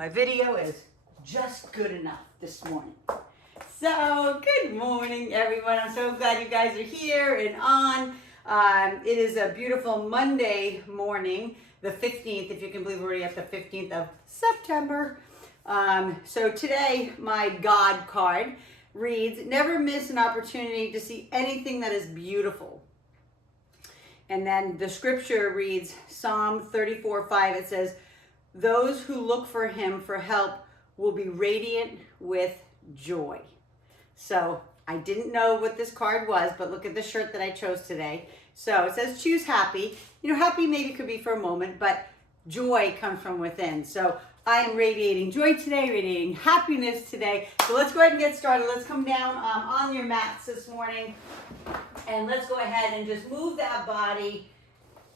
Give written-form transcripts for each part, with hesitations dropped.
My video is just good enough this morning. So, good morning, everyone. I'm so glad you guys are here and on. It is a beautiful Monday morning, the 15th, if you can believe we're already at the 15th of September. So today, my God card reads, never miss an opportunity to see anything that is beautiful. And then the scripture reads, Psalm 34:5. It says, those who look for him for help will be radiant with joy. So I didn't know what this card was, but look at the shirt that I chose today. So it says choose happy. You know, happy maybe could be for a moment, but joy comes from within. So I am radiating joy today, radiating happiness today. So let's go ahead and get started. Let's come down on your mats this morning, and let's go ahead and just move that body.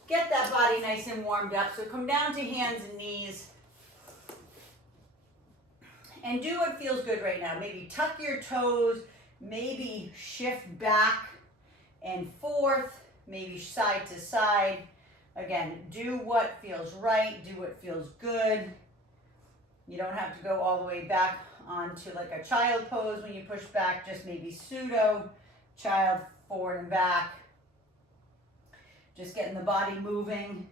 Get that body nice and warmed up. So come down to hands and knees. And do what feels good right now. Maybe tuck your toes. Maybe shift back and forth. Maybe side to side. Again, do what feels right. Do what feels good. You don't have to go all the way back onto like a child pose when you push back. Just maybe pseudo child forward and back. Just getting the body moving.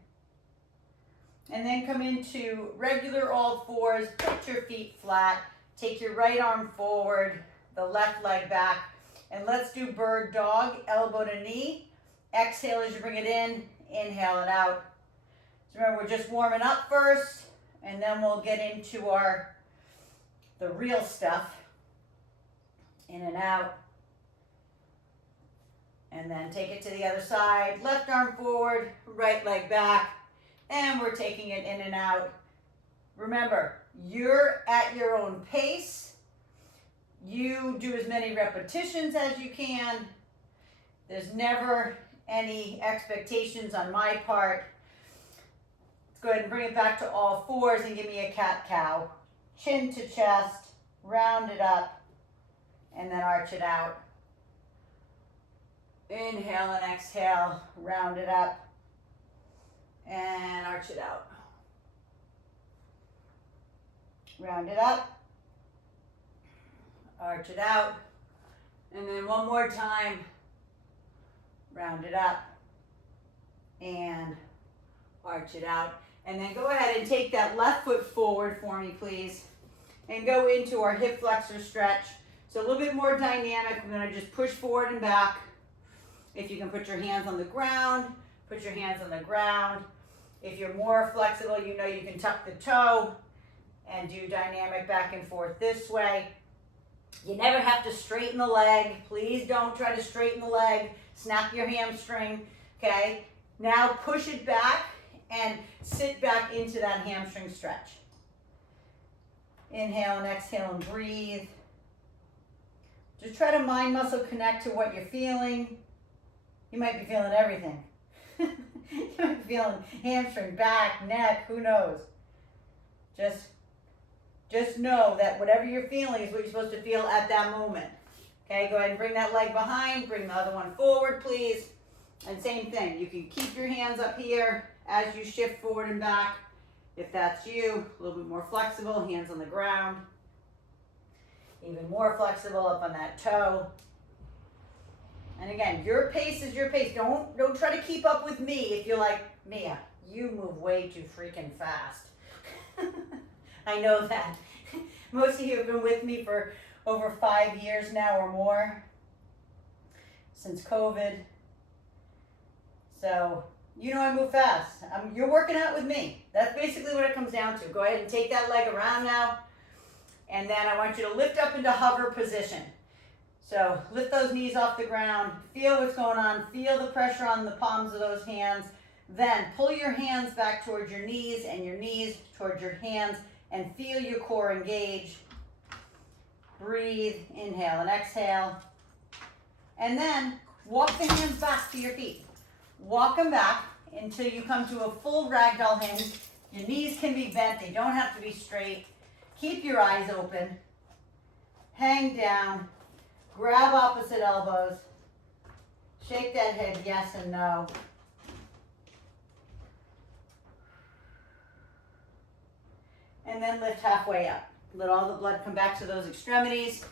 And then come into regular all fours. Put your feet flat. Take your right arm forward, the left leg back. And let's do bird dog, elbow to knee. Exhale as you bring it in. Inhale it out. So remember, we're just warming up first. And then we'll get into the real stuff. In and out. And then take it to the other side. Left arm forward, right leg back. And we're taking it in and out. Remember, you're at your own pace. You do as many repetitions as you can. There's never any expectations on my part. Let's go ahead and bring it back to all fours and give me a cat-cow. Chin to chest, round it up, and then arch it out. Inhale and exhale, round it up, and arch it out. Round it up, arch it out, and then one more time, round it up, and arch it out. And then go ahead and take that left foot forward for me, please, and go into our hip flexor stretch. So a little bit more dynamic. We're going to just push forward and back. If you can put your hands on the ground, put your hands on the ground. If you're more flexible, you know you can tuck the toe and do dynamic back and forth this way. You never have to straighten the leg. Please don't try to straighten the leg. Snap your hamstring, okay? Now push it back and sit back into that hamstring stretch. Inhale and exhale and breathe. Just try to mind muscle connect to what you're feeling. You might be feeling everything. You might be feeling hamstring, back, neck, who knows? Just know that whatever you're feeling is what you're supposed to feel at that moment. Okay, go ahead and bring that leg behind. Bring the other one forward, please. And same thing. You can keep your hands up here as you shift forward and back. If that's you, a little bit more flexible, hands on the ground. Even more flexible up on that toe. And again, your pace is your pace. Don't try to keep up with me if you're like, Mia, you move way too freaking fast. I know that. Most of you have been with me for over 5 years now or more, since COVID. So, you know I move fast. You're working out with me. That's basically what it comes down to. Go ahead and take that leg around now. And then I want you to lift up into hover position. So lift those knees off the ground, feel what's going on, feel the pressure on the palms of those hands. Then pull your hands back towards your knees and your knees towards your hands and feel your core engage. Breathe, inhale and exhale. And then walk the hands back to your feet. Walk them back until you come to a full ragdoll hinge. Your knees can be bent, they don't have to be straight. Keep your eyes open. Hang down. Grab opposite elbows. Shake that head yes and no. and then lift halfway up. Let all the blood come back to those extremities.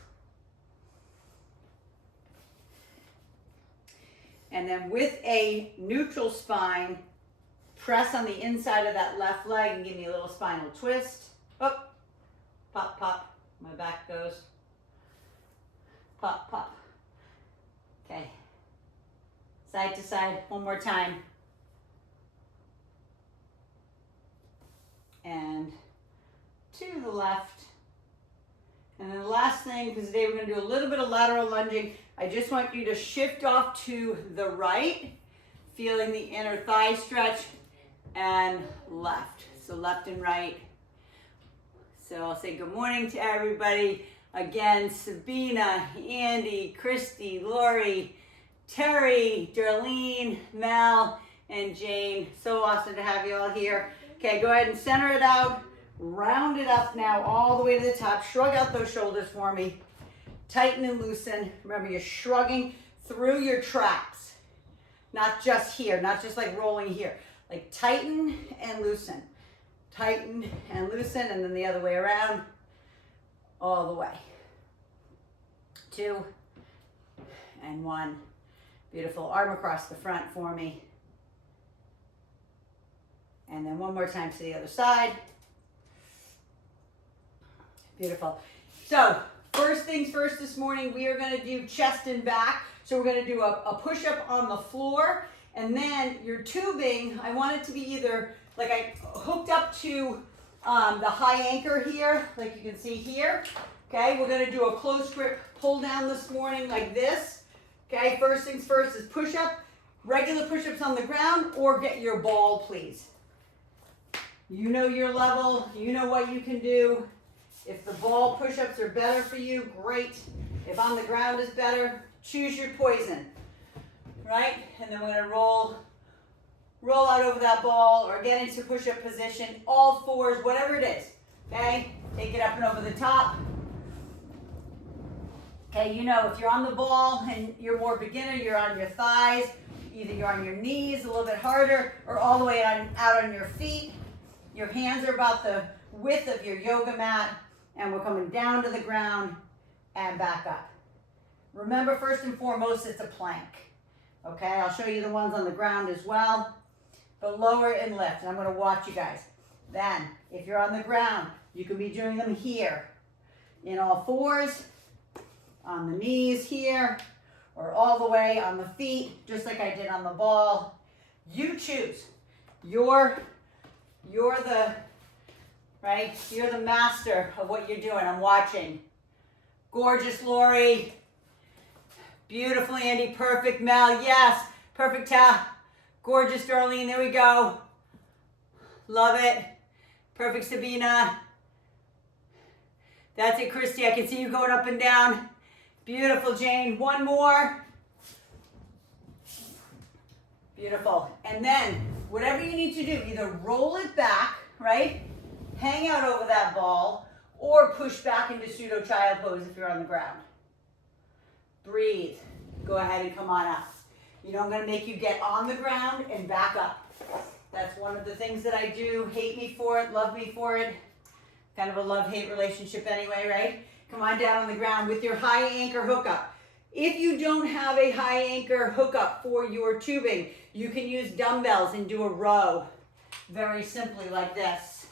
And then with a neutral spine, press on the inside of that left leg and give me a little spinal twist. Up, pop, pop. My back goes. Pop, pop. Okay. Side to side, one more time. And to the left. And then the last thing, because today we're going to do a little bit of lateral lunging, I just want you to shift off to the right, feeling the inner thigh stretch, and left. So left and right. So I'll say good morning to everybody. Again, Sabina, Andy, Christy, Lori, Terry, Darlene, Mel, and Jane. So awesome to have you all here. Okay, go ahead and center it out. Round it up now all the way to the top. Shrug out those shoulders for me. Tighten and loosen. Remember, you're shrugging through your traps. Not just here, not just like rolling here. Like tighten and loosen. Tighten and loosen, and then the other way around. All the way. 2 and 1. Beautiful. Arm across the front for me. And then one more time to the other side. Beautiful. So first things first this morning, we are going to do chest and back. So we're going to do a push-up on the floor. And then your tubing, I want it to be either like I hooked up to the high anchor here, like you can see here. Okay, we're going to do a close grip pull down this morning like this. Okay, first things first is push-up. Regular push-ups on the ground, or get your ball, please. You know your level. You know what you can do. If the ball push-ups are better for you, great. If on the ground is better, choose your poison, right? And then we're gonna roll out over that ball or get into push-up position, all fours, whatever it is, okay? Take it up and over the top. Okay, you know, if you're on the ball and you're more beginner, you're on your thighs, either you're on your knees a little bit harder or all the way out on your feet. Your hands are about the width of your yoga mat, and we're coming down to the ground and back up. Remember, first and foremost, it's a plank. Okay, I'll show you the ones on the ground as well. But lower and lift, and I'm going to watch you guys. Then, if you're on the ground, you can be doing them here. In all fours, on the knees here, or all the way on the feet, just like I did on the ball. You choose. You're the master of what you're doing. I'm watching. Gorgeous, Lori. Beautiful, Andy. Perfect, Mel. Yes. Perfect, Ta. Gorgeous, Darlene. There we go. Love it. Perfect, Sabina. That's it, Christy. I can see you going up and down. Beautiful, Jane. One more. Beautiful. And then, whatever you need to do, either roll it back, right? Hang out over that ball, or push back into pseudo child pose if you're on the ground. Breathe. Go ahead and come on up. You know, I'm going to make you get on the ground and back up. That's one of the things that I do. Hate me for it, love me for it. Kind of a love-hate relationship anyway, right? Come on down on the ground with your high anchor hookup. If you don't have a high anchor hookup for your tubing, you can use dumbbells and do a row. Very simply like this.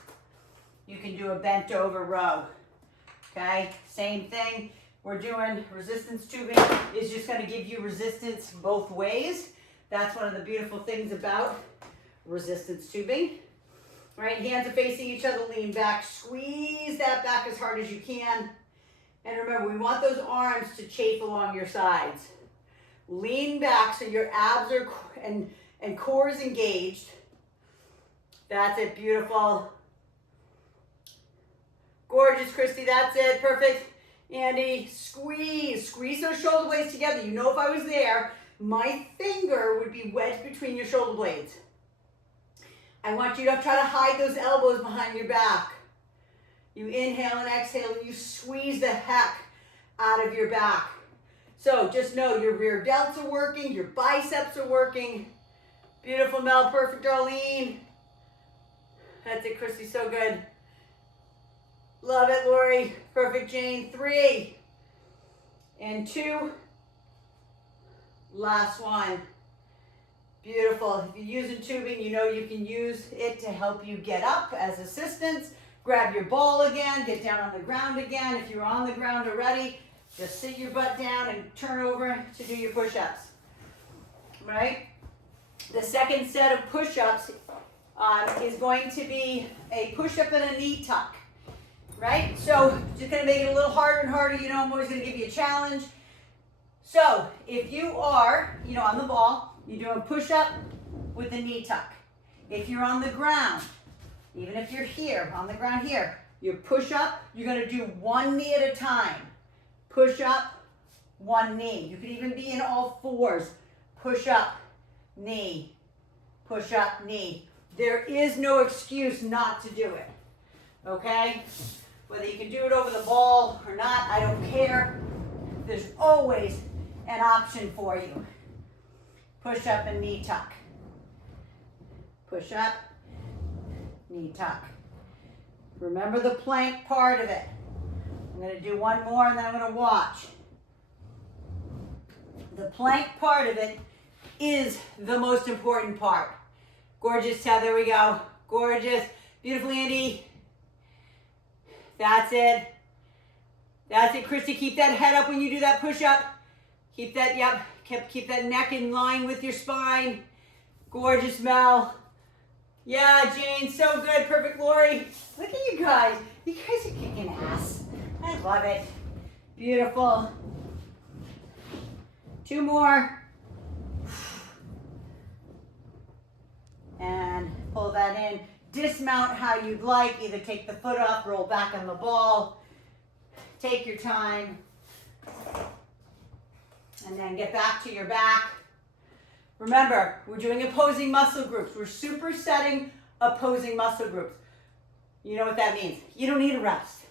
You can do a bent over row. Okay, same thing. We're doing resistance tubing. Is just going to give you resistance both ways. That's one of the beautiful things about resistance tubing. Right, hands are facing each other, lean back, squeeze that back as hard as you can. And remember, we want those arms to chafe along your sides. Lean back so your abs are and core is engaged. That's it, beautiful. Gorgeous, Christy, that's it, perfect. Andy, squeeze those shoulder blades together. You know, if I was there, my finger would be wedged between your shoulder blades. I want you to try to hide those elbows behind your back. You inhale and exhale, and you squeeze the heck out of your back. So just know your rear delts are working, your biceps are working. Beautiful, Mel, perfect, Darlene. That's it, Christy, so good. Love it, Lori. Perfect, Jane. 3 and 2. Last one. Beautiful. If you're using tubing, you know you can use it to help you get up as assistance. Grab your ball again, get down on the ground again. If you're on the ground already, just sit your butt down and turn over to do your push-ups. Right? The second set of push-ups is going to be a push-up and a knee tuck. Right? So just going to make it a little harder and harder. You know, I'm always going to give you a challenge. So if you are, on the ball, you do a push-up with the knee tuck. If you're on the ground, even if you're here, on the ground here, you push up, you're going to do one knee at a time. Push up, one knee. You could even be in all fours. Push up, knee. Push up, knee. There is no excuse not to do it. Okay? Whether you can do it over the ball or not, I don't care. There's always an option for you. Push up and knee tuck. Push up, knee tuck. Remember the plank part of it. I'm going to do one more and then I'm going to watch. The plank part of it is the most important part. Gorgeous, Ted. There we go. Gorgeous. Beautiful, Andy. That's it. That's it, Christy. Keep that head up when you do that push-up. Keep that, yep. Keep that neck in line with your spine. Gorgeous, Mel. Yeah, Jane, so good. Perfect, Lori. Look at you guys. You guys are kicking ass. I love it. Beautiful. 2 more. And pull that in. Dismount how you'd like. Either take the foot off, roll back on the ball. Take your time. And then get back to your back. Remember, we're doing opposing muscle groups. We're supersetting opposing muscle groups. You know what that means? You don't need a rest.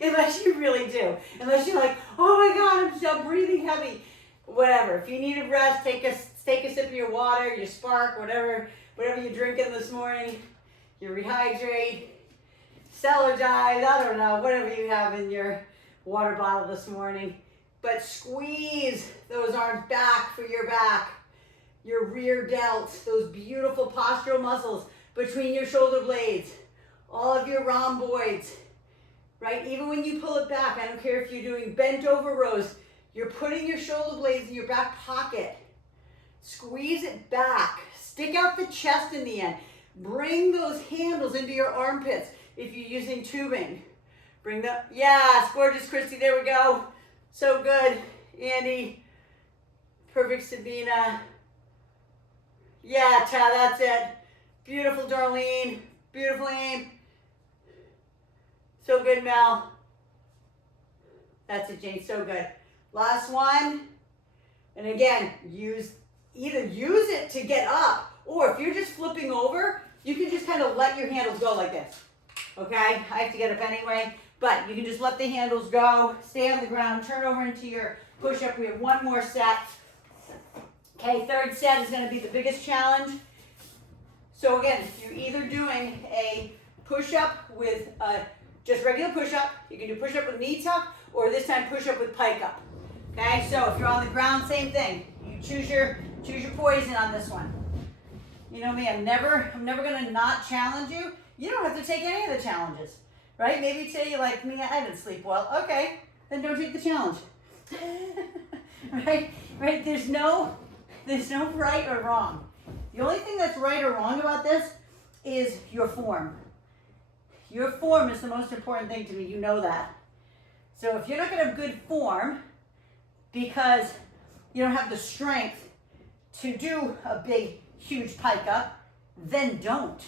Unless you really do. Unless you're like, oh my God, I'm so breathing heavy. Whatever. If you need a rest, take a sip of your water, your Spark, whatever you're drinking this morning. You rehydrate, Celerdive, I don't know, whatever you have in your water bottle this morning. But squeeze those arms back for your back, your rear delts, those beautiful postural muscles between your shoulder blades, all of your rhomboids, right? Even when you pull it back, I don't care if you're doing bent over rows, you're putting your shoulder blades in your back pocket. Squeeze it back. Stick out the chest in the end. Bring those handles into your armpits if you're using tubing. Bring the, yes, gorgeous, Christy, there we go. So good, Andy. Perfect, Sabina. Yeah, Ta, that's it. Beautiful, Darlene. Beautiful, Aim. So good, Mel. That's it, Jane, so good. Last one. And again, either use it to get up, or if you're just flipping over, you can just kind of let your handles go like this. Okay? I have to get up anyway. But you can just let the handles go, stay on the ground, turn over into your push-up. We have one more set. Okay, third set is going to be the biggest challenge. So again, you're either doing a push-up with just regular push-up. You can do push-up with knee tuck, or this time push-up with pike up. Okay, so if you're on the ground, same thing. You choose your poison on this one. You know me, I'm never going to not challenge you. You don't have to take any of the challenges. Right? Maybe today you're like, me, I didn't sleep well. Okay, then don't take the challenge. Right? Right? There's no right or wrong. The only thing that's right or wrong about this is your form. Your form is the most important thing to me. You know that. So if you're not going to have good form because you don't have the strength to do a big, huge pike up, then don't.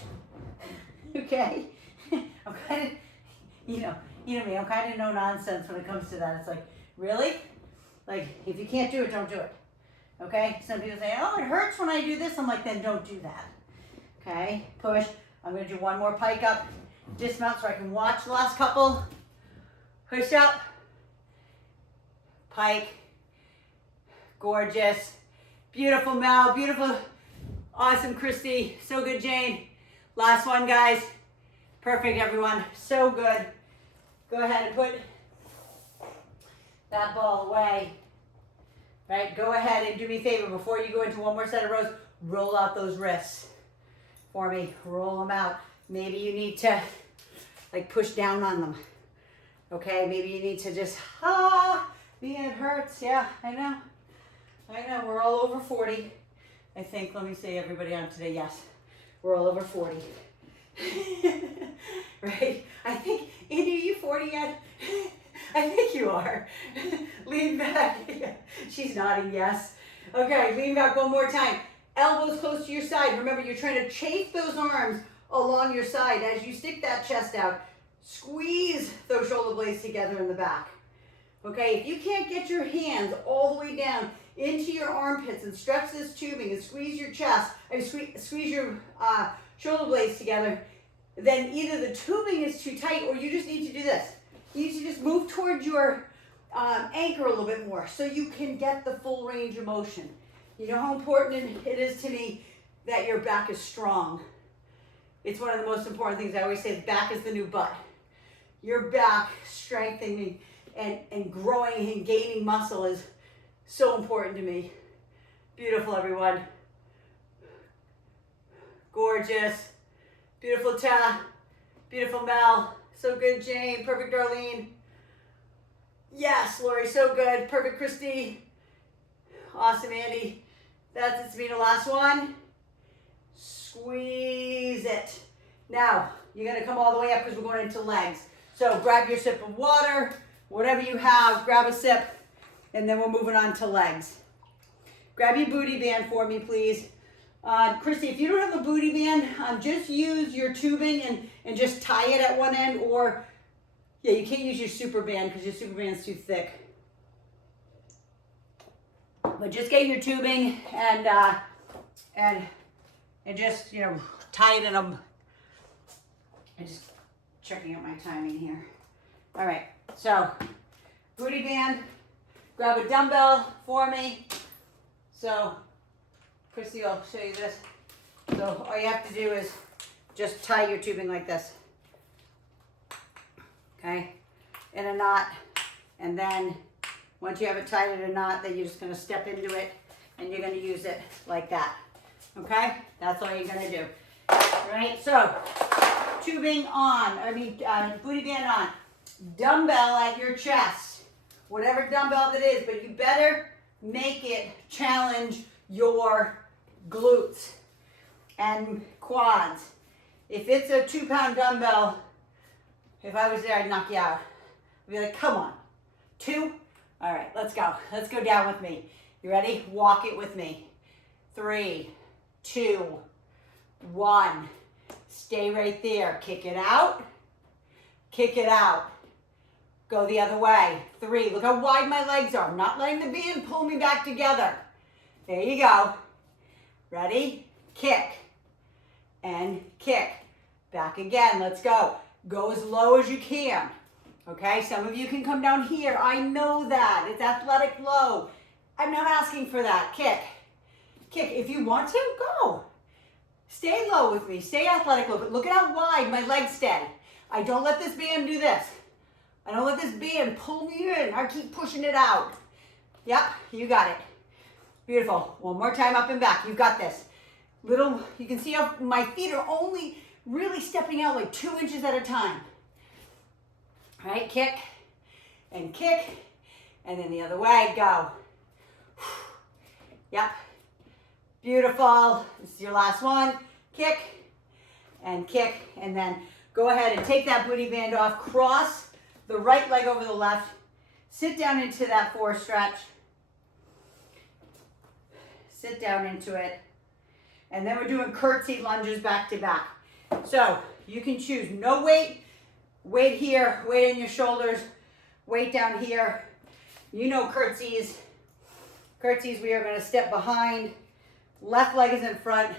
Okay? I'm kind of... You know me, I'm kind of no nonsense when it comes to that. It's like, really? Like, if you can't do it, don't do it. Okay? Some people say, oh, it hurts when I do this. I'm like, then don't do that. Okay? Push. I'm going to do one more pike up. Dismount so I can watch the last couple. Push up. Pike. Gorgeous. Beautiful, Mel. Beautiful. Awesome, Christy. So good, Jane. Last one, guys. Perfect, everyone. So good. Go ahead and put that ball away. Right? Go ahead and do me a favor. Before you go into one more set of rows, roll out those wrists for me. Roll them out. Maybe you need to like push down on them. Okay? Maybe you need to just, man, it hurts. Yeah, I know. We're all over 40. I think, let me see everybody on today. Yes, we're all over 40. Right? I think, Andy, are you 40 yet? I think you are. Lean back. She's nodding yes. Okay, lean back one more time. Elbows close to your side. Remember, you're trying to chafe those arms along your side. As you stick that chest out, squeeze those shoulder blades together in the back. Okay, if you can't get your hands all the way down into your armpits and stretch this tubing and squeeze your chest, and squeeze your shoulder blades together, then either the tubing is too tight or you just need to do this. You need to just move towards your anchor a little bit more so you can get the full range of motion. You know how important it is to me that your back is strong. It's one of the most important things. I always say the back is the new butt. Your back strengthening and growing and gaining muscle is so important to me. Beautiful, everyone. Gorgeous. Beautiful Ta. Beautiful Mel. So good, Jane. Perfect, Darlene. Yes, Lori, so good. Perfect, Christy. Awesome, Andy. That's it, Sabina. Last one. Squeeze it. Now, you're going to come all the way up because we're going into legs. So grab your sip of water, whatever you have, grab a sip, and then we're moving on to legs. Grab your booty band for me, please. Christy, if you don't have a booty band, just use your tubing and just tie it at one end, or, yeah, you can't use your super band because your super band's too thick. But just get your tubing and just, you know, tie it in them. I'm just checking out my timing here. All right, so booty band, grab a dumbbell for me. So, Christy, I'll show you this. So all you have to do is just tie your tubing like this. Okay, in a knot, and then once you have it tied in a knot, then you're just going to step into it and you're going to use it like that. Okay, that's all you're going to do. All right, so tubing on, booty band on, dumbbell at your chest, whatever dumbbell that is, but you better make it challenge your glutes and quads. If it's a 2-pound dumbbell, if I was there, I'd knock you out. I'd be like, come on, 2? All right, let's go. Let's go down with me. You ready? Walk it with me. 3, 2, 1. Stay right there. Kick it out. Kick it out. Go the other way. 3. Look how wide my legs are. I'm not letting the band pull me back together. There you go. Ready? Kick. And kick. Back again. Let's go. Go as low as you can. Okay, some of you can come down here. I know that. It's athletic low. I'm not asking for that. Kick. Kick. If you want to, go. Stay low with me. Stay athletic low. But look at how wide my legs stay. I don't let this band do this. I don't let this band pull me in. I keep pushing it out. Yep, you got it. Beautiful. One more time up and back. You've got this. You can see how my feet are only really stepping out like 2 inches at a time. All right, kick, and then the other way, go. Yep, beautiful. This is your last one. Kick, and then go ahead and take that booty band off. Cross the right leg over the left. Sit down into that 4 stretch. Sit down into it. And then we're doing curtsy lunges back to back. So you can choose no weight. Weight here, weight in your shoulders, weight down here. You know curtsies. Curtsies, we are going to step behind. Left leg is in front,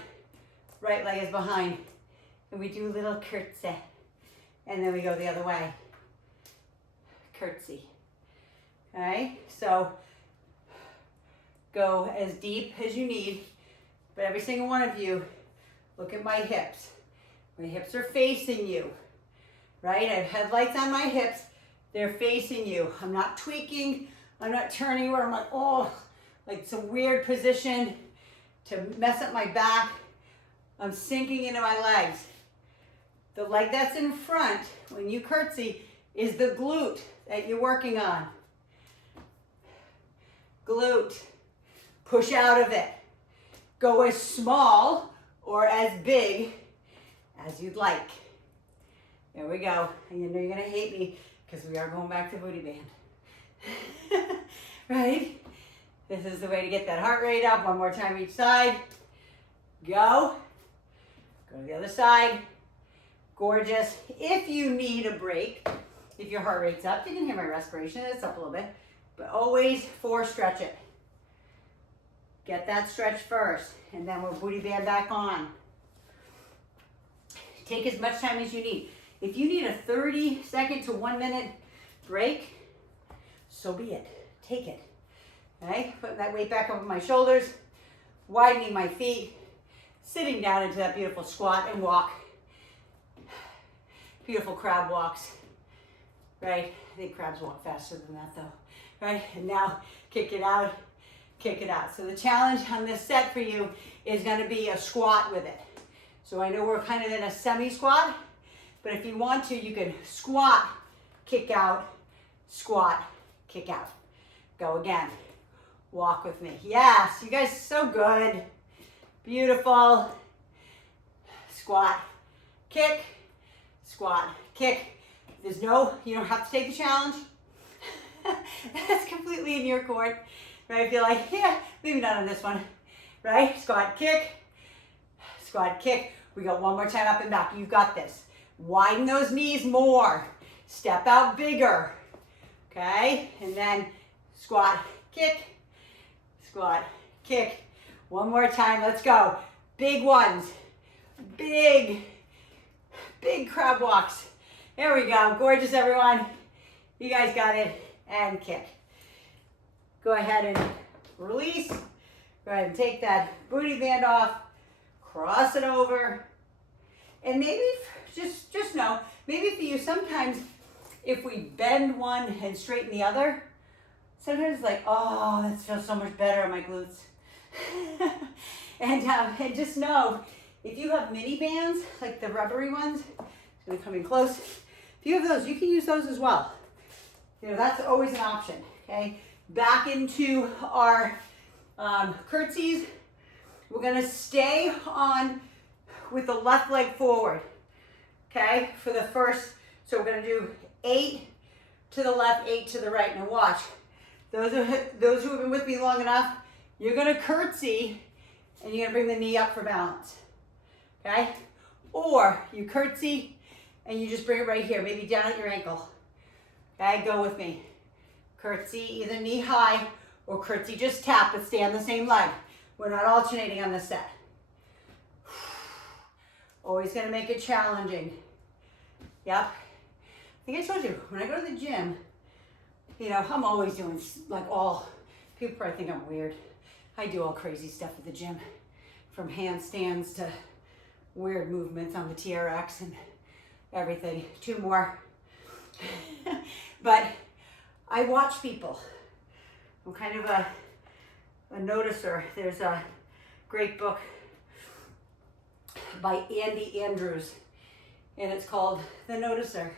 right leg is behind. And we do a little curtsy. And then we go the other way. Curtsy. Okay, so go as deep as you need. But every single one of you, look at my hips. My hips are facing you. right? I have headlights on my hips. They're facing you. I'm not tweaking. I'm not turning where I'm like, oh, like some weird position to mess up my back. I'm sinking into my legs. The leg that's in front, when you curtsy, is the glute that you're working on. Glute. Push out of it. Go as small or as big as you'd like. There we go. And you know you're gonna hate me because we are going back to booty band. Right? This is the way to get that heart rate up. One more time each side. Go. Go to the other side. Gorgeous. If you need a break, if your heart rate's up, you can hear my respiration. It's up a little bit. But always stretch it. Get that stretch first, and then we'll booty band back on. Take as much time as you need. If you need a 30-second to 1 minute break, so be it. Take it. Okay? Putting that weight back over my shoulders, widening my feet, sitting down into that beautiful squat and walk. Beautiful crab walks. Right? I think crabs walk faster than that though. Right? And now kick it out. Kick it out. So the challenge on this set for you is going to be a squat with it. So I know we're kind of in a semi-squat, but if you want to, you can squat, kick out, squat, kick out. Go again. Walk with me. Yes, you guys are so good. Beautiful. Squat, kick, squat, kick. You don't have to take the challenge. That's completely in your court. Right? If you're like, yeah, maybe not on this one. Right? Squat, kick, squat, kick. We got one more time up and back. You've got this. Widen those knees more. Step out bigger. Okay? And then squat, kick, squat, kick. One more time. Let's go. Big ones. Big crab walks. There we go. Gorgeous, everyone. You guys got it. And kick. Go ahead and release. Go ahead and take that booty band off. Cross it over. And maybe, just know, maybe for you, sometimes if we bend one and straighten the other, sometimes it's like, oh, that feels so much better on my glutes. And just know, if you have mini bands, like the rubbery ones, it's gonna come in close. If you have those, you can use those as well. You know, that's always an option, okay? Back into our curtsies. We're gonna stay on with the left leg forward, okay? For the first, so we're gonna do 8 to the left, 8 to the right. Now watch, those who have been with me long enough, you're gonna curtsy and you're gonna bring the knee up for balance, okay? Or you curtsy and you just bring it right here, maybe down at your ankle. Okay, go with me. Curtsy, either knee high or curtsy, just tap, but stay on the same leg. We're not alternating on this set. Always gonna make it challenging. Yep. I think I told you, when I go to the gym, you know, I'm always doing like people probably think I'm weird. I do all crazy stuff at the gym, from handstands to weird movements on the TRX and everything. 2 more. But I watch people. I'm kind of a noticer. There's a great book by Andy Andrews, and it's called The Noticer.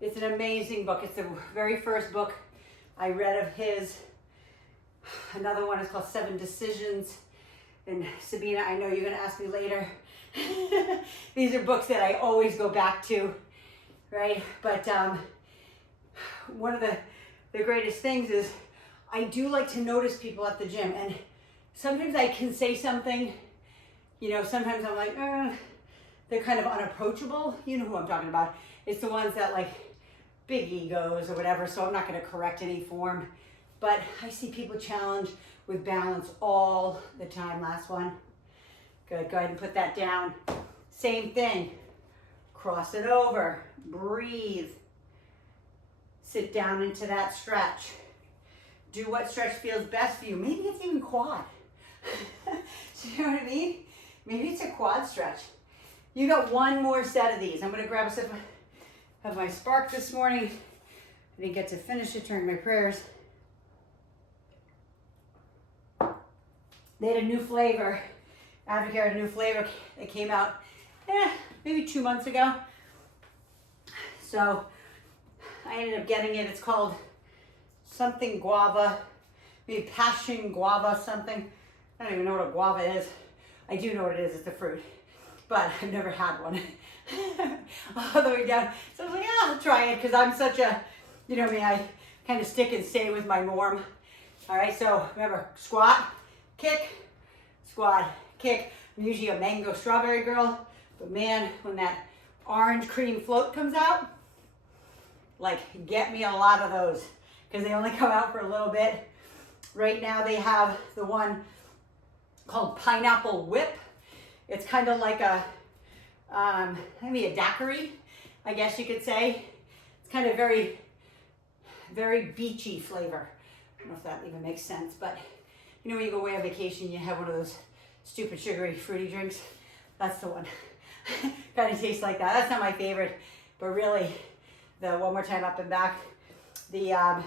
It's an amazing book. It's the very first book I read of his. Another one is called 7 Decisions. And Sabina, I know you're going to ask me later. These are books that I always go back to, right? But one of the greatest things is I do like to notice people at the gym, and sometimes I can say something, you know, sometimes I'm like, they're kind of unapproachable. You know who I'm talking about. It's the ones that like big egos or whatever, so I'm not going to correct any form. But I see people challenge with balance all the time. Last one. Good, go ahead and put that down. Same thing. Cross it over, breathe. Sit down into that stretch. Do what stretch feels best for you. Maybe it's even quad. Do you know what I mean? Maybe it's a quad stretch. You got one more set of these. I'm gonna grab a sip of have my spark this morning. I didn't get to finish it during my prayers. They had a new flavor. Advocare had a new flavor that came out maybe 2 months ago. So I ended up getting it. It's called something guava, maybe passion guava something. I don't even know what a guava is. I do know what it is. It's a fruit, but I've never had one all the way down. So I was like, I'll try it because I'm such a, you know me, I kind of stick and stay with my norm. All right, so remember, squat, kick, squat, kick. I'm usually a mango strawberry girl, but man, when that orange cream float comes out, like get me a lot of those because they only come out for a little bit. Right now they have the one called Pineapple Whip. It's kind of like a, maybe a daiquiri, I guess you could say. It's kind of very, very beachy flavor. I don't know if that even makes sense, but you know when you go away on vacation, you have one of those stupid sugary fruity drinks? That's the one. Kind of tastes like that. That's not my favorite, but really, the one more time up and back, the,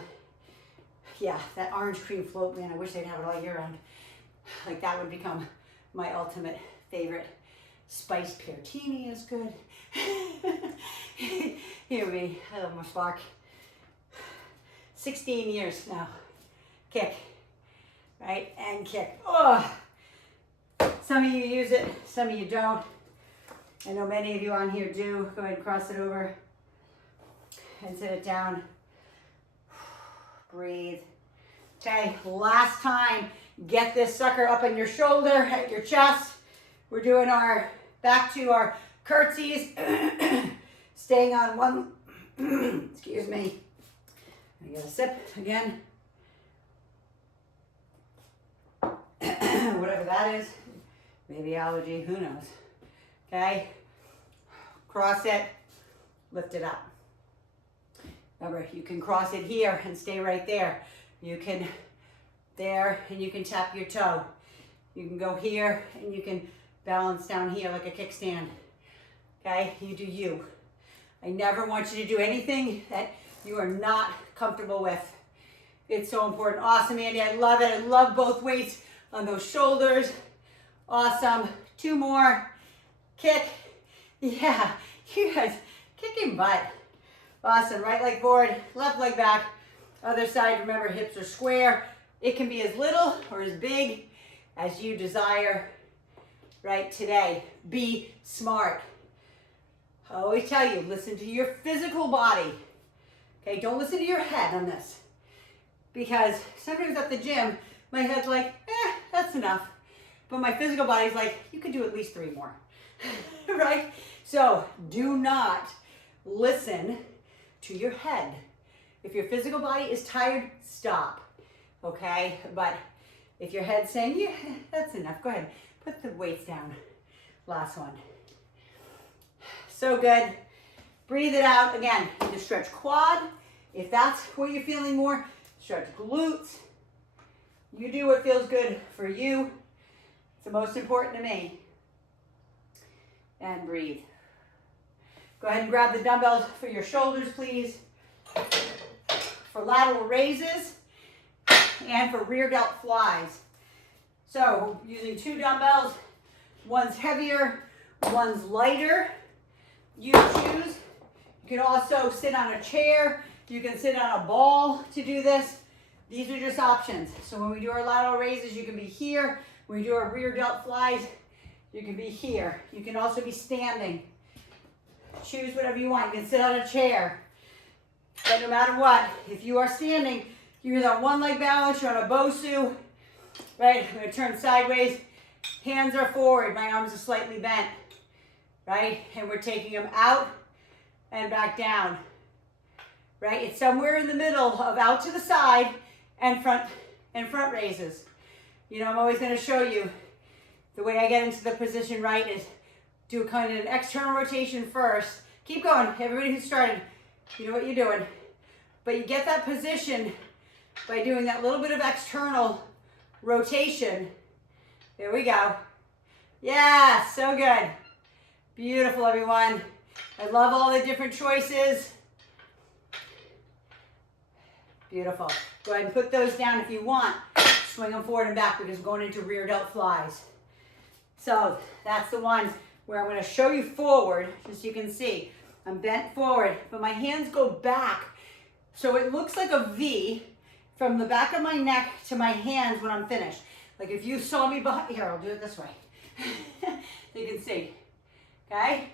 yeah, that orange cream float, man, I wish they'd have it all year round. Like that would become my ultimate favorite. Spiced peartini is good. Here we, I love my spark. 16 years now. Kick, right, and kick. Oh, some of you use it, some of you don't. I know many of you on here do. Go ahead and cross it over and sit it down. Breathe. Okay, last time, get this sucker up on your shoulder, at your chest. We're doing our, back to our curtsies. Staying on one, excuse me. I get a sip again. Whatever that is, maybe allergy, who knows. Okay, cross it, lift it up. Remember, you can cross it here and stay right there. You can there and you can tap your toe. You can go here and you can balance down here like a kickstand. Okay, you do you. I never want you to do anything that you are not comfortable with. It's so important. Awesome, Andy, I love it. I love both weights on those shoulders. Awesome, 2 more. Kick, yeah, you guys kicking butt. Awesome, right leg forward, left leg back. Other side, remember hips are square. It can be as little or as big as you desire, right, today. Be smart. I always tell you, listen to your physical body. Okay, don't listen to your head on this. Because sometimes at the gym, my head's like, that's enough. But my physical body's like, you could do at least 3 more. Right? So do not listen to your head. If your physical body is tired, stop. Okay? But if your head's saying, yeah, that's enough, go ahead. Put the weights down. Last one. So good. Breathe it out. Again, you can stretch quad. If that's what you're feeling more, stretch glutes. You do what feels good for you. It's the most important to me. And breathe. Go ahead and grab the dumbbells for your shoulders, please. For lateral raises and for rear delt flies. So using 2 dumbbells, one's heavier, one's lighter. You choose. You can also sit on a chair. You can sit on a ball to do this. These are just options. So when we do our lateral raises, you can be here. When we do our rear delt flies, you can be here. You can also be standing. Choose whatever you want. You can sit on a chair. But no matter what, if you are standing, you're either on one leg balance, you're on a Bosu. Right? I'm going to turn sideways. Hands are forward. My arms are slightly bent. Right? And we're taking them out and back down. Right? It's somewhere in the middle of out to the side and front raises. You know, I'm always going to show you the way I get into the position right is do kind of an external rotation first. Keep going. Everybody who started, you know what you're doing. But you get that position by doing that little bit of external rotation. There we go. Yeah, so good. Beautiful, everyone. I love all the different choices. Beautiful. Go ahead and put those down if you want. Swing them forward and back because we're going into rear delt flies. So that's the ones where I'm going to show you forward, just so you can see. I'm bent forward, but my hands go back. So it looks like a V from the back of my neck to my hands when I'm finished. Like if you saw me behind, here, I'll do it this way. You can see, okay?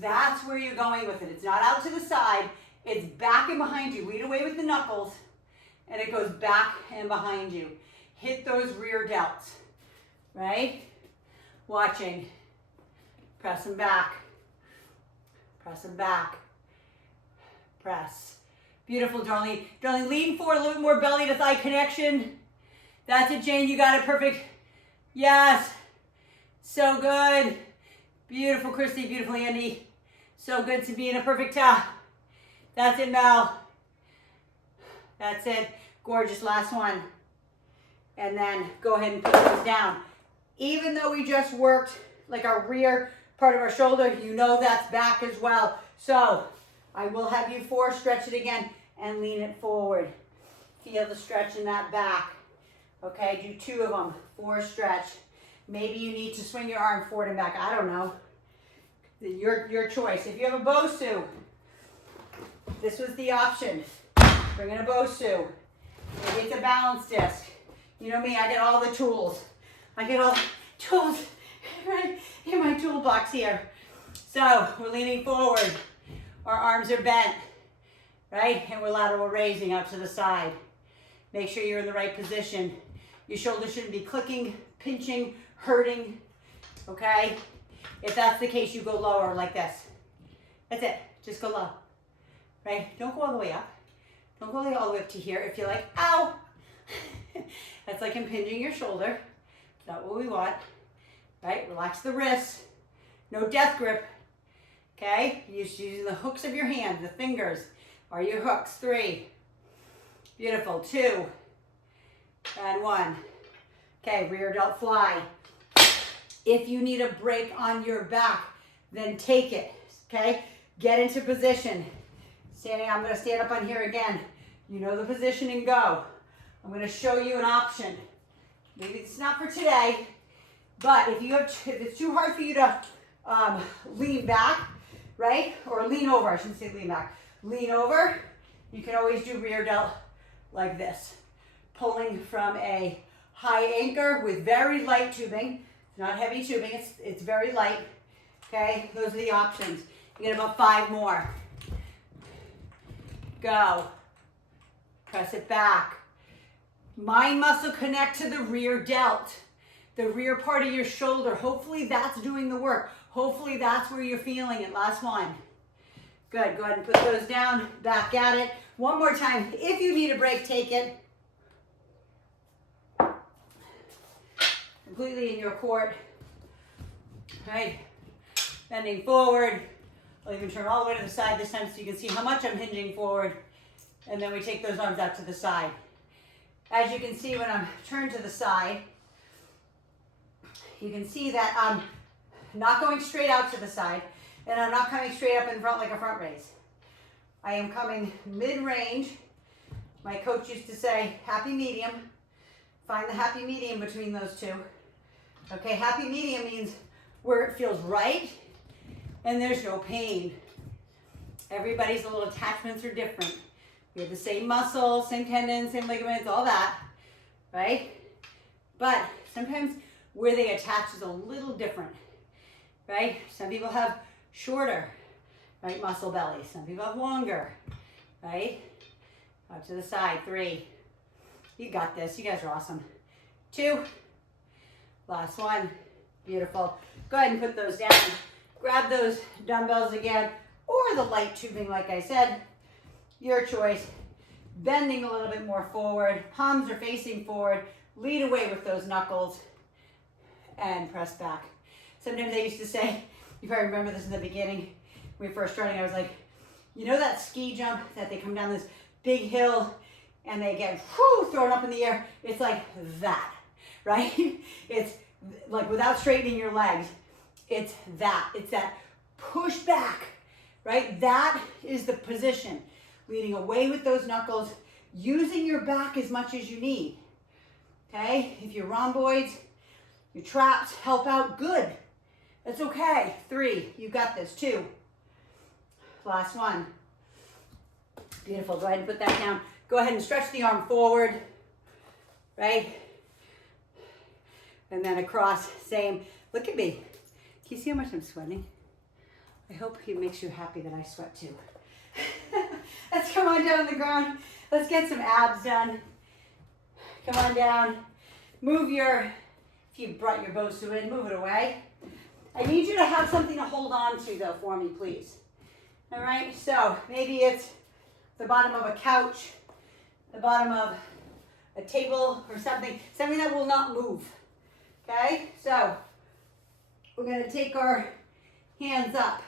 That's where you're going with it. It's not out to the side, it's back and behind you. Lead away with the knuckles, and it goes back and behind you. Hit those rear delts, right? Watching. Press them back. Press them back. Press. Beautiful, Darlene. Darlene, lean forward, a little bit more belly to thigh connection. That's it, Jane. You got it perfect. Yes. So good. Beautiful, Christy. Beautiful, Andy. So good to be in a perfect top. That's it, Mel. That's it. Gorgeous. Last one. And then go ahead and put those down. Even though we just worked like our rear part of our shoulder, you know that's back as well. So I will have you stretch it again and lean it forward. Feel the stretch in that back. Okay, do 2 of them. Stretch. Maybe you need to swing your arm forward and back. I don't know. Your choice. If you have a Bosu, this was the option. Bring in a Bosu. Maybe it's a balance disc. You know me, I get all the tools. I get all the tools right in my toolbox here. So we're leaning forward. Our arms are bent, right? And we're lateral raising out to the side. Make sure you're in the right position. Your shoulders shouldn't be clicking, pinching, hurting, okay? If that's the case, you go lower like this. That's it, just go low, right? Don't go all the way up. Don't go all the way up to here. If you're like, ow, that's like impinging your shoulder. It's not what we want, right? Relax the wrists. No death grip, okay? You're just using the hooks of your hands, the fingers are your hooks. 3. Beautiful. 2. And 1. Okay, rear delt fly. If you need a break on your back, then take it, okay? Get into position. Standing, I'm gonna stand up on here again. You know the position and go. I'm gonna show you an option. Maybe it's not for today, but if it's too hard for you to lean back, right? Or lean over, I shouldn't say lean back. Lean over, you can always do rear delt like this. Pulling from a high anchor with very light tubing. It's not heavy tubing, it's very light. Okay, those are the options. You get about 5 more. Go. Press it back. Mind muscle connect to the rear delt, the rear part of your shoulder. Hopefully that's doing the work. Hopefully that's where you're feeling it. Last one. Good. Go ahead and put those down. Back at it. One more time. If you need a break, take it. Completely in your court. Right. Bending forward. I'll even turn all the way to the side this time so you can see how much I'm hinging forward. And then we take those arms out to the side. As you can see when I'm turned to the side, you can see that I'm not going straight out to the side, and I'm not coming straight up in front like a front raise. I am coming mid-range. My coach used to say, happy medium. Find the happy medium between those 2. Okay, happy medium means where it feels right and there's no pain. Everybody's little attachments are different. We have the same muscles, same tendons, same ligaments, all that, right? But sometimes where they attach is a little different, right? Some people have shorter, right, muscle belly. Some people have longer, right? Up to the side. 3. You got this. You guys are awesome. 2. Last one. Beautiful. Go ahead and put those down. Grab those dumbbells again, or the light tubing, like I said. Your choice. Bending a little bit more forward. Palms are facing forward. Lead away with those knuckles. And press back. Sometimes I used to say, you probably remember this in the beginning, when we first started, I was like, you know that ski jump that they come down this big hill and they get thrown up in the air? It's like that, right? It's like without straightening your legs. It's that. It's that push back right? That is the position. Leading away with those knuckles, using your back as much as you need, okay? If your rhomboids, your traps help out, good. That's okay. 3, you got this. 2, last one. Beautiful, go ahead and put that down. Go ahead and stretch the arm forward, right? And then across, same. Look at me. Can you see how much I'm sweating? I hope it makes you happy that I sweat too. Let's come on down on the ground. Let's get some abs done. Come on down. Move your, if you brought your bows to it, move it away. I need you to have something to hold on to though for me, please. All right, so maybe it's the bottom of a couch, the bottom of a table or something that will not move. Okay, so we're gonna take our hands up.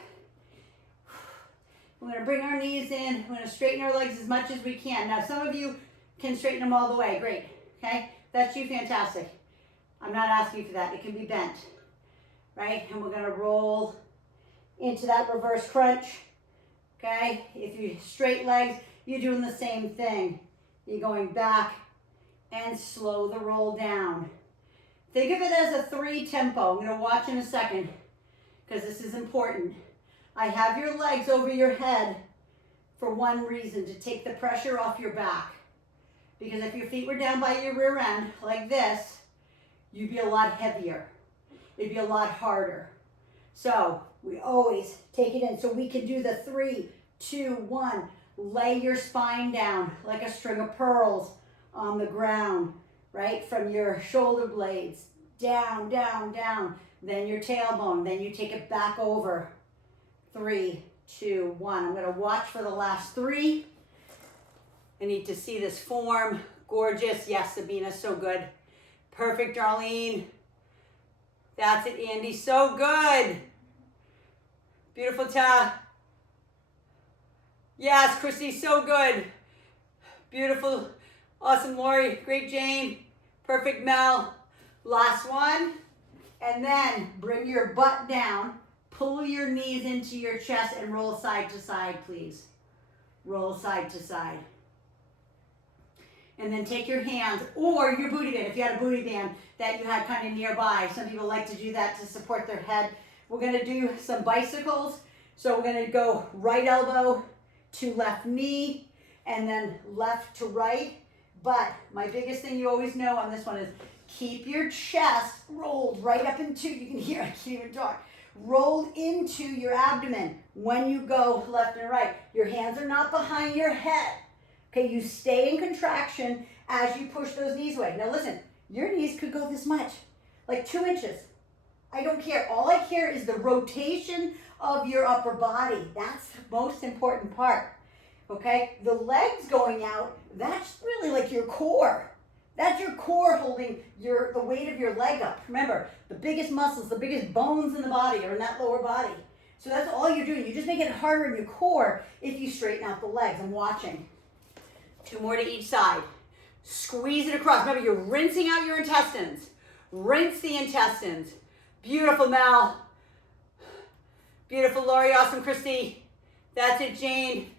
We're gonna bring our knees in. We're gonna straighten our legs as much as we can. Now, some of you can straighten them all the way. Great, okay? That's you, fantastic. I'm not asking you for that. It can be bent, right? And we're gonna roll into that reverse crunch, okay? If you straight legs, you're doing the same thing. You're going back and slow the roll down. Think of it as a 3 tempo. I'm gonna watch in a second because this is important. I have your legs over your head for one reason, to take the pressure off your back. Because if your feet were down by your rear end, like this, you'd be a lot heavier. It'd be a lot harder. So we always take it in. So we can do the 3, 2, 1. Lay your spine down like a string of pearls on the ground, right? From your shoulder blades, down, down, down. Then your tailbone, then you take it back over. 3, 2, 1. I'm gonna watch for the last 3. I need to see this form. Gorgeous. Yes, Sabina, so good. Perfect, Darlene. That's it, Andy. So good. Beautiful, Ta. Yes, Christy, so good. Beautiful. Awesome, Lori. Great, Jane. Perfect, Mel. Last one. And then bring your butt down. Pull your knees into your chest and roll side to side, please. Roll side to side. And then take your hands, or your booty band, if you had a booty band that you had kind of nearby. Some people like to do that to support their head. We're gonna do some bicycles. So we're gonna go right elbow to left knee, and then left to right. But my biggest thing you always know on this one is keep your chest rolled right up into, you can hear, I can't even talk, rolled into your abdomen when you go left and right. Your hands are not behind your head. Okay, you stay in contraction as you push those knees away. Now listen, your knees could go this much, like 2 inches. I don't care. All I care is the rotation of your upper body. That's the most important part. Okay, the legs going out, that's really like your core. That's your core holding the weight of your leg up. Remember, the biggest muscles, the biggest bones in the body are in that lower body. So that's all you're doing. You just make it harder in your core if you straighten out the legs. I'm watching. 2 more to each side. Squeeze it across. Remember, you're rinsing out your intestines. Rinse the intestines. Beautiful, Mel. Beautiful, Lori. Awesome, Christy. That's it, Jane.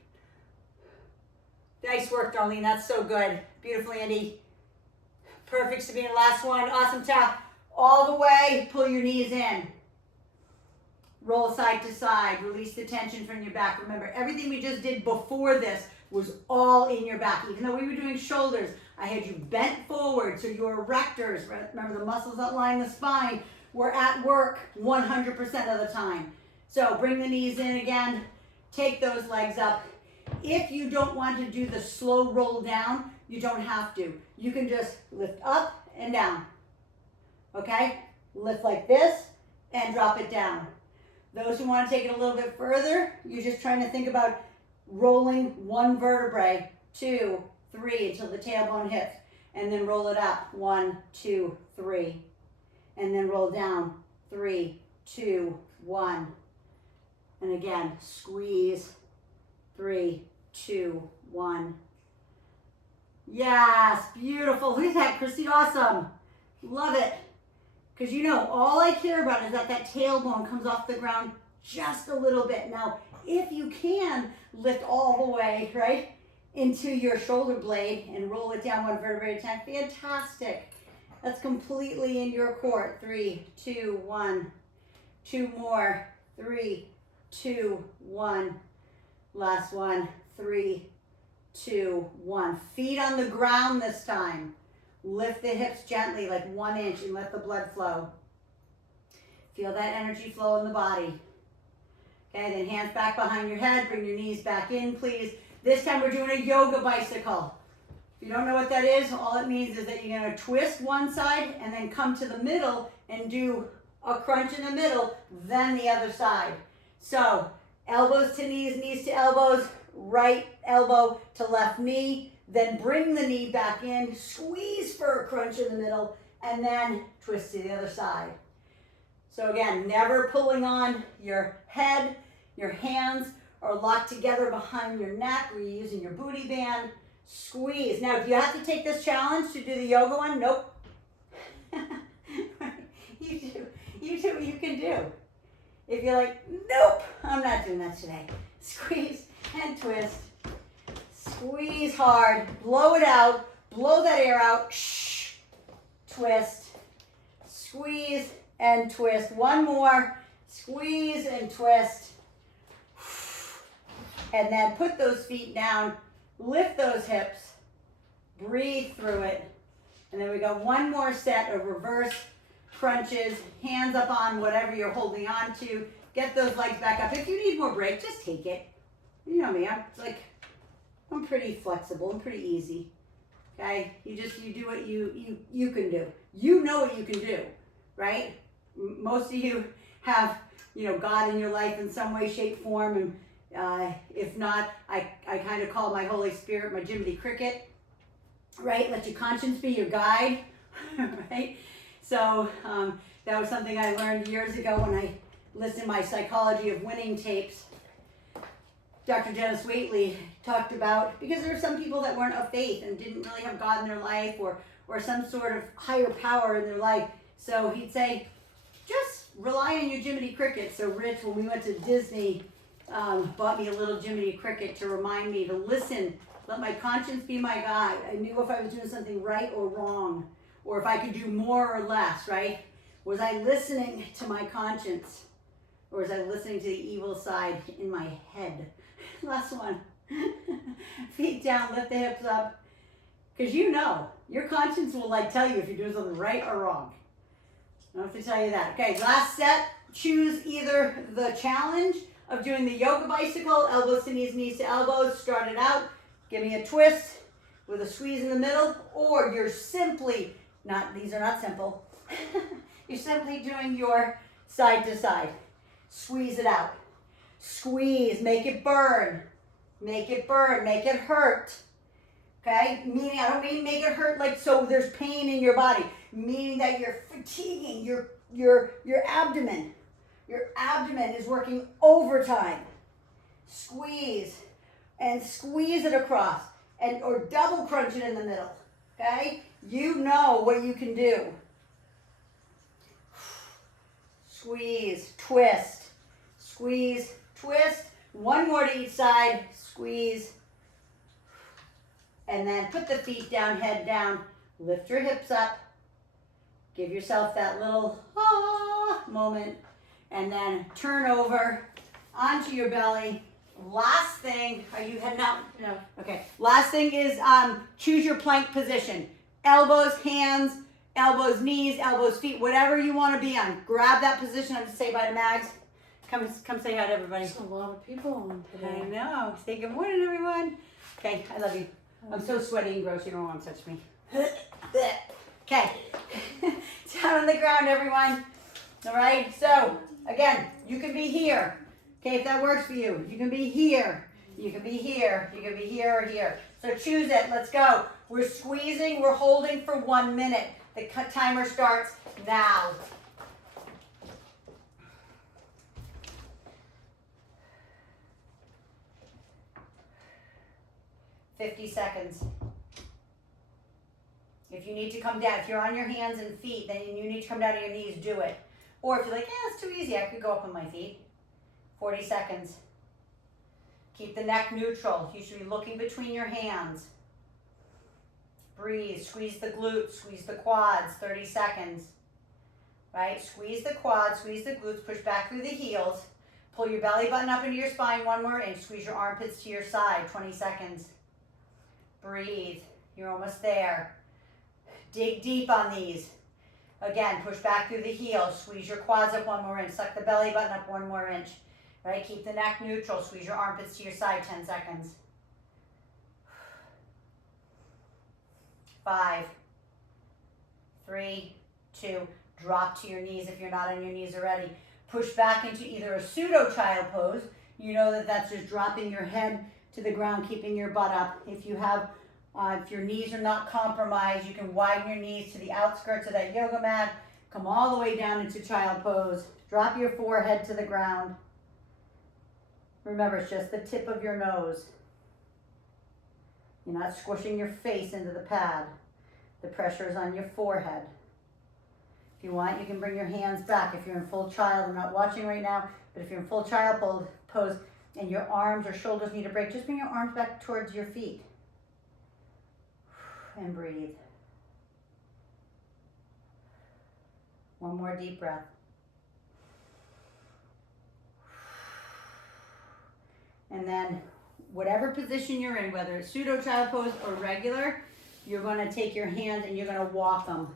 Nice work, Darlene. That's so good. Beautiful, Andy. Perfect, Sabina. Last one. Awesome, tap. All the way. Pull your knees in. Roll side to side. Release the tension from your back. Remember, everything we just did before this was all in your back. Even though we were doing shoulders, I had you bent forward, so your erectors, remember the muscles that line the spine, were at work 100% of the time. So bring the knees in again. Take those legs up. If you don't want to do the slow roll down, you don't have to. You can just lift up and down. Okay? Lift like this and drop it down. Those who want to take it a little bit further, you're just trying to think about rolling 1 vertebrae, 2, 3 until the tailbone hits, and then roll it up. 1, 2, 3, and then roll down. 3, 2, 1, and again squeeze. 3, 2, 1. Yes, beautiful. Look at that, Christy. Awesome. Love it. Because you know, all I care about is that tailbone comes off the ground just a little bit. Now, if you can, lift all the way, right, into your shoulder blade and roll it down one vertebrae at a time. Fantastic. That's completely in your court. 3, 2, 1. 2 more. 3, 2, 1. Last one. 3, 2, 1. Feet on the ground this time. Lift the hips gently, like 1 inch, and let the blood flow. Feel that energy flow in the body. Okay, then hands back behind your head. Bring your knees back in, please. This time we're doing a yoga bicycle. If you don't know what that is, all it means is that you're going to twist one side and then come to the middle and do a crunch in the middle, then the other side. So elbows to knees, knees to elbows, right elbow to left knee, then bring the knee back in, squeeze for a crunch in the middle, and then twist to the other side. So again, never pulling on your head. Your hands are locked together behind your neck, where you're using your booty band. Squeeze. Now, do you have to take this challenge to do the yoga one? Nope. You do what you can do. If you're like, nope, I'm not doing that today. Squeeze and twist. Squeeze hard. Blow it out. Blow that air out. Shh. Twist. Squeeze and twist. One more. Squeeze and twist. And then put those feet down. Lift those hips. Breathe through it. And then we got one more set of reverse crunches. Hands up on whatever you're holding on to. Get those legs back up. If you need more break, just take it. You know me. I'm pretty flexible. I'm pretty easy. Okay? You do what you can do. You know what you can do, right? Most of you have, God in your life in some way, shape, form, and if not, I kind of call my Holy Spirit my Jiminy Cricket, right? Let your conscience be your guide, right? So that was something I learned years ago when I listened to my Psychology of Winning tapes. Dr. Dennis Waitley talked about, because there are some people that weren't of faith and didn't really have God in their life or some sort of higher power in their life. So he'd say, just rely on your Jiminy Cricket. So Rich, when we went to Disney, bought me a little Jiminy Cricket to remind me to listen, let my conscience be my guide. I knew if I was doing something right or wrong, or if I could do more or less, right? Was I listening to my conscience, or was I listening to the evil side in my head? Last one. Feet down, lift the hips up. Because your conscience will tell you if you're doing something right or wrong. I don't have to tell you that. Okay, last set. Choose either the challenge of doing the yoga bicycle, elbows to knees, knees to elbows. Start it out. Give me a twist with a squeeze in the middle. Or you're simply, these are not simple. You're simply doing your side to side. Squeeze it out. Squeeze, make it burn. Make it burn, make it hurt. Okay? Meaning, I don't mean make it hurt so there's pain in your body. Meaning that you're fatiguing your abdomen. Your abdomen is working overtime. Squeeze and squeeze it across or double crunch it in the middle. Okay? You know what you can do. Squeeze, twist, squeeze, twist. One more to each side. Squeeze. And then put the feet down, head down. Lift your hips up. Give yourself that little moment. And then turn over onto your belly. Last thing, are you heading out? No. Okay. Last thing is choose your plank position. Elbows, hands, elbows, knees, elbows, feet, whatever you want to be on. Grab that position. I'm going to say bye to Mags. Come say hi to everybody. There's a lot of people on today. I know. Say good morning, everyone. Okay, I love you. I'm so sweaty and gross. You don't want to touch me. Okay. Down on the ground, everyone. All right. So, again, you can be here. Okay, if that works for you. You can be here. You can be here. You can be here or here. So choose it. Let's go. We're squeezing. We're holding for 1 minute. The timer starts now. $50 seconds. If you need to come down, if you're on your hands and feet, then you need to come down to your knees, do it. Or if you're like, it's too easy, I could go up on my feet. 40 seconds. Keep the neck neutral. You should be looking between your hands. Breathe. Squeeze the glutes. Squeeze the quads. 30 seconds. Right? Squeeze the quads. Squeeze the glutes. Push back through the heels. Pull your belly button up into your spine. 1 more inch. Squeeze your armpits to your side. 20 seconds. Breathe. You're almost there. Dig deep on these. Again, push back through the heels. Squeeze your quads up 1 more inch. Suck the belly button up 1 more inch. Right? Keep the neck neutral. Squeeze your armpits to your side. 10 seconds. 5, 3, 2. Drop to your knees if you're not on your knees already. Push back into either a pseudo child pose. You know that that's just dropping your head to the ground, keeping your butt up. If you have, if your knees are not compromised, you can widen your knees to the outskirts of that yoga mat. Come all the way down into child pose. Drop your forehead to the ground. Remember, it's just the tip of your nose. You're not squishing your face into the pad. The pressure is on your forehead. If you want, you can bring your hands back. If you're in full child, I'm not watching right now, but if you're in full child pose and your arms or shoulders need a break, just bring your arms back towards your feet. And breathe. 1 more deep breath. And then whatever position you're in, whether it's pseudo child pose or regular, you're going to take your hands and you're going to walk them.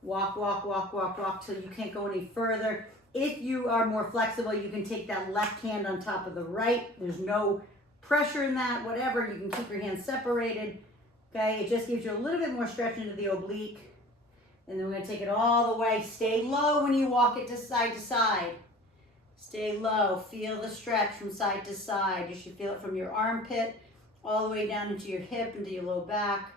Walk, walk, walk, walk, walk till you can't go any further. If you are more flexible, you can take that left hand on top of the right. There's no pressure in that, whatever. You can keep your hands separated. Okay, it just gives you a little bit more stretch into the oblique. And then we're going to take it all the way. Stay low when you walk it to side to side. Stay low. Feel the stretch from side to side. You should feel it from your armpit all the way down into your hip, into your low back.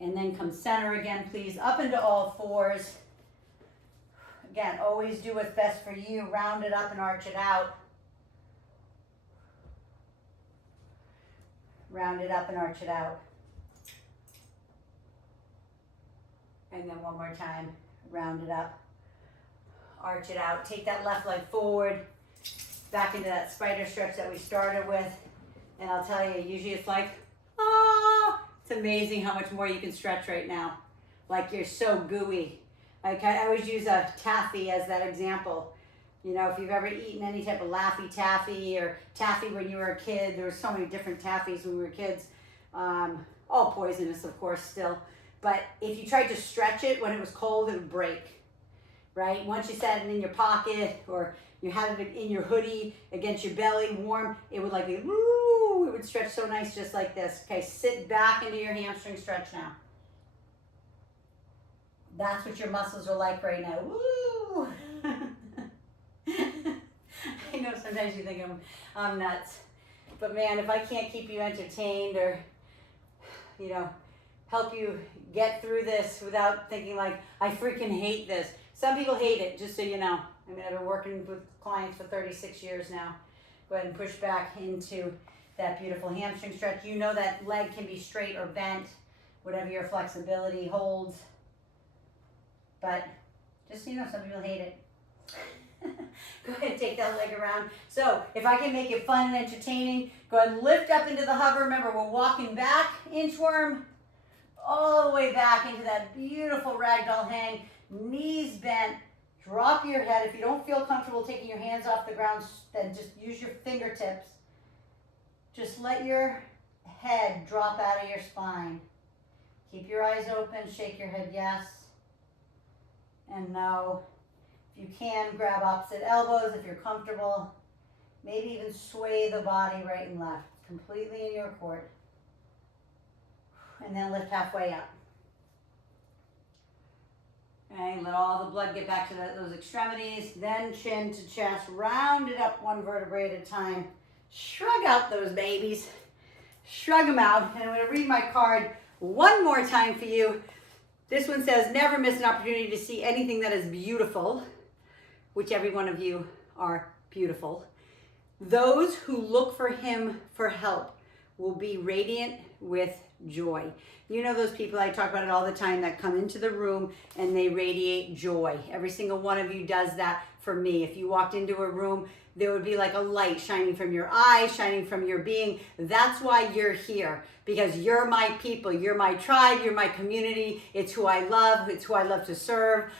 And then come center again, please. Up into all fours. Again, always do what's best for you. Round it up and arch it out. Round it up and arch it out. And then 1 more time. Round it up. Arch it out. Take that left leg forward. Back into that spider stretch that we started with. And I'll tell you, usually it's like, ah. It's amazing how much more you can stretch right now. Like you're so gooey. Like I always use a taffy as that example. You know, if you've ever eaten any type of Laffy Taffy or taffy when you were a kid, there were so many different taffies when we were kids. All poisonous, of course, still. But if you tried to stretch it when it was cold, it would break, right? Once you set it in your pocket or you had it in your hoodie against your belly, warm, it would like be, woo, it would stretch so nice just like this. Okay, sit back into your hamstring stretch now. That's what your muscles are like right now. Woo! I know sometimes you think I'm nuts. But man, if I can't keep you entertained or, you know, help you get through this without thinking like, I freaking hate this. Some people hate it, just so you know. I mean, I've been working with clients for 36 years now. Go ahead and push back into that beautiful hamstring stretch. You know that leg can be straight or bent, whatever your flexibility holds. But just so you know, some people hate it. Go ahead and take that leg around. So if I can make it fun and entertaining, go ahead and lift up into the hover. Remember, we're walking back, inchworm, all the way back into that beautiful ragdoll hang. Knees bent. Drop your head. If you don't feel comfortable taking your hands off the ground, then just use your fingertips. Just let your head drop out of your spine. Keep your eyes open. Shake your head yes and no. If you can, grab opposite elbows if you're comfortable. Maybe even sway the body right and left. Completely in your court. And then lift halfway up. Okay, let all the blood get back to those extremities. Then chin to chest. Round it up 1 vertebrae at a time. Shrug out those babies. Shrug them out. And I'm going to read my card one more time for you. This one says, never miss an opportunity to see anything that is beautiful, which every one of you are beautiful. Those who look for him for help will be radiant with joy. You know those people, I talk about it all the time, that come into the room and they radiate joy. Every single one of you does that for me. If you walked into a room there would be like a light shining from your eyes, shining from your being. That's why you're here, because you're my people, you're my tribe, you're my community. It's who I love, it's who I love to serve.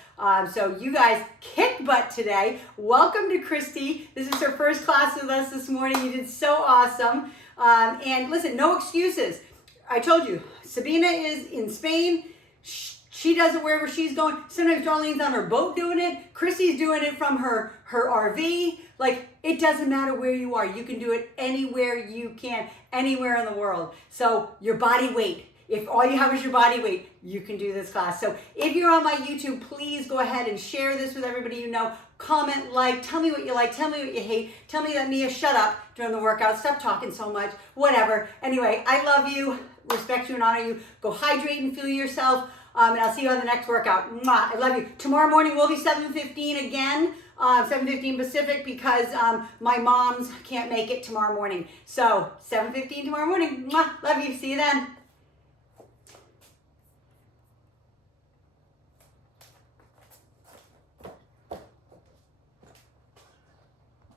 So you guys kicked butt today. Welcome to Christy. This is her first class with us this morning. You did so awesome. And listen, no excuses. I told you, Sabina is in Spain. She does it wherever she's going. Sometimes Darlene's on her boat doing it. Chrissy's doing it from her RV. Like, it doesn't matter where you are. You can do it anywhere you can, anywhere in the world. So your body weight, if all you have is your body weight, you can do this class. So if you're on my YouTube, please go ahead and share this with everybody you know. Comment, like, tell me what you like, tell me what you hate. Tell me that Mia, shut up during the workout. Stop talking so much, whatever. Anyway, I love you, respect you and honor you. Go hydrate and fuel yourself. And I'll see you on the next workout. Mwah, I love you. Tomorrow morning we'll be 7:15 again, 7:15 Pacific, because my moms can't make it tomorrow morning. So 7:15 tomorrow morning. Mwah, love you. See you then.